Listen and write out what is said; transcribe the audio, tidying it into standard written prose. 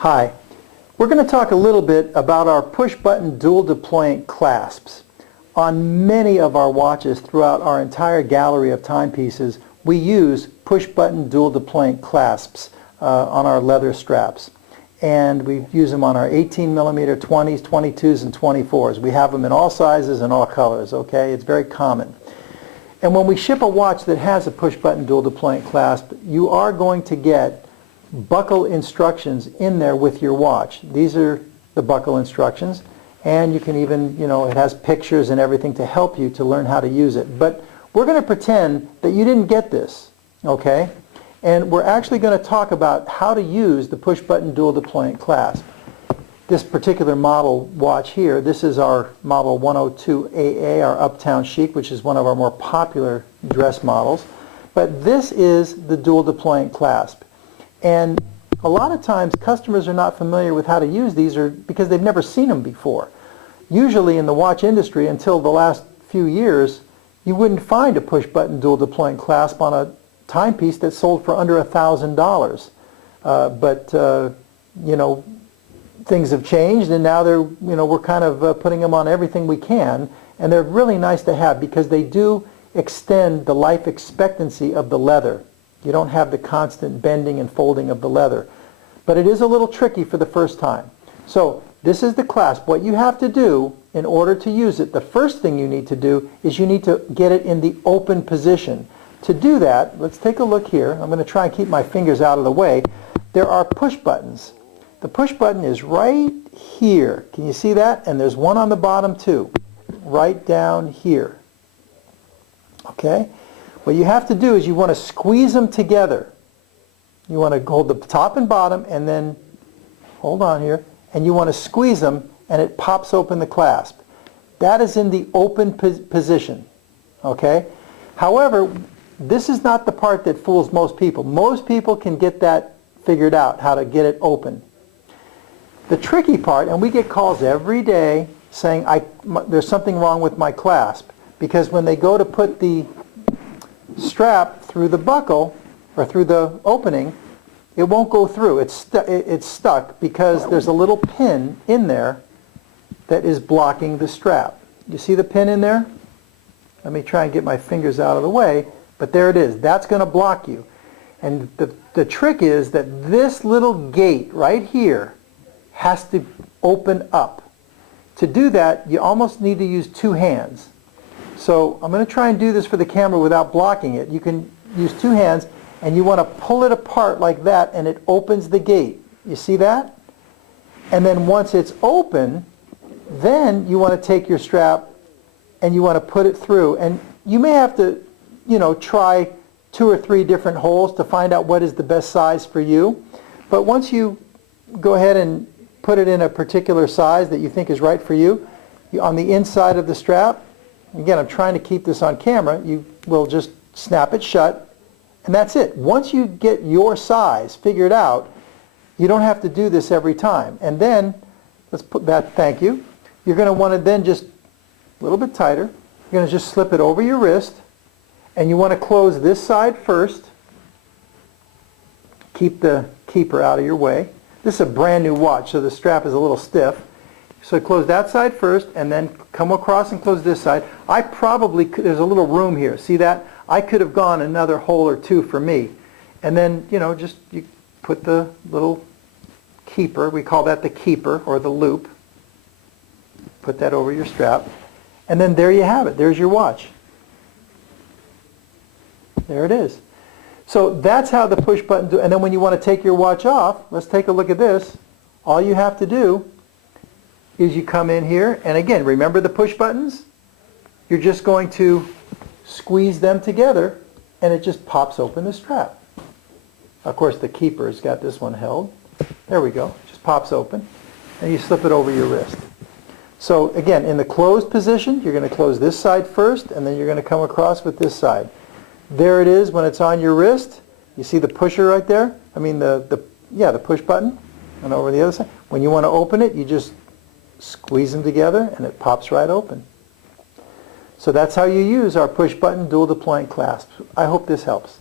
Hi, we're going to talk a little bit about our push-button dual deployant clasps. On many of our watches throughout our entire gallery of timepieces, we use push-button dual deployant clasps on our leather straps. And we use them on our 18mm, 20s, 22s, and 24s. We have them in all sizes and all colors, okay? It's very common. And when we ship a watch that has a push-button dual deployant clasp, you are going to get buckle instructions in there with your watch. These are the buckle instructions, and you can even, it has pictures and everything to help you to learn how to use it. But we're going to pretend that you didn't get this, okay? And we're actually going to talk about how to use the push-button dual deployant clasp. This particular model watch here, this is our model 102AA, our Uptown Chic, which is one of our more popular dress models. But this is the dual deployant clasp. And a lot of times customers are not familiar with how to use these because they've never seen them before. Usually in the watch industry, until the last few years, you wouldn't find a push-button dual deployant clasp on a timepiece that sold for under $1,000. But things have changed, and now we're kind of putting them on everything we can, and they're really nice to have because they do extend the life expectancy of the leather. You don't have the constant bending and folding of the leather. But it is a little tricky for the first time. So this is the clasp. What you have to do in order to use it, the first thing you need to do is you need to get it in the open position. To do that, let's take a look here. I'm going to try and keep my fingers out of the way. There are push buttons. The push button is right here. Can you see that? And there's one on the bottom too, right down here. Okay? What you have to do is you want to squeeze them together. You want to hold the top and bottom and then, hold on here, and you want to squeeze them and it pops open the clasp. That is in the open position. Okay? However, this is not the part that fools most people. Most people can get that figured out, how to get it open. The tricky part, and we get calls every day saying there's something wrong with my clasp, because when they go to put the strap through the buckle or through the opening, it won't go through. It's stuck because there's a little pin in there that is blocking the strap. You see the pin in there? Let me try and get my fingers out of the way, but there it is. That's going to block you. And the trick is that this little gate right here has to open up. To do that, you almost need to use two hands. So I'm going to try and do this for the camera without blocking it. You can use two hands, and you want to pull it apart like that, and it opens the gate. You see that? And then once it's open, then you want to take your strap and you want to put it through. And you may have to, try 2 or 3 different holes to find out what is the best size for you. But once you go ahead and put it in a particular size that you think is right for you, on the inside of the strap, again, I'm trying to keep this on camera, you will just snap it shut, and that's it. Once you get your size figured out, you don't have to do this every time. And then, let's put that, thank you. You're going to want to then just, a little bit tighter, you're going to just slip it over your wrist, and you want to close this side first. Keep the keeper out of your way. This is a brand new watch, so the strap is a little stiff. So close that side first, and then come across and close this side. I probably could, there's a little room here. See that? I could have gone another hole or 2 for me. And then, just you put the little keeper, we call that the keeper or the loop. Put that over your strap. And then there you have it. There's your watch. There it is. So that's how the push button, and then when you want to take your watch off, let's take a look at this. All you have to do is you come in here, and again, remember the push buttons? You're just going to squeeze them together, and it just pops open the strap. Of course, the keeper's got this one held. There we go. Just pops open, and you slip it over your wrist. So again, in the closed position, you're going to close this side first, and then you're going to come across with this side. There it is when it's on your wrist. You see the pusher right there? I mean the push button. And over the other side. When you want to open it, you just squeeze them together and it pops right open. So that's how you use our push button dual deployant clasp. I hope this helps.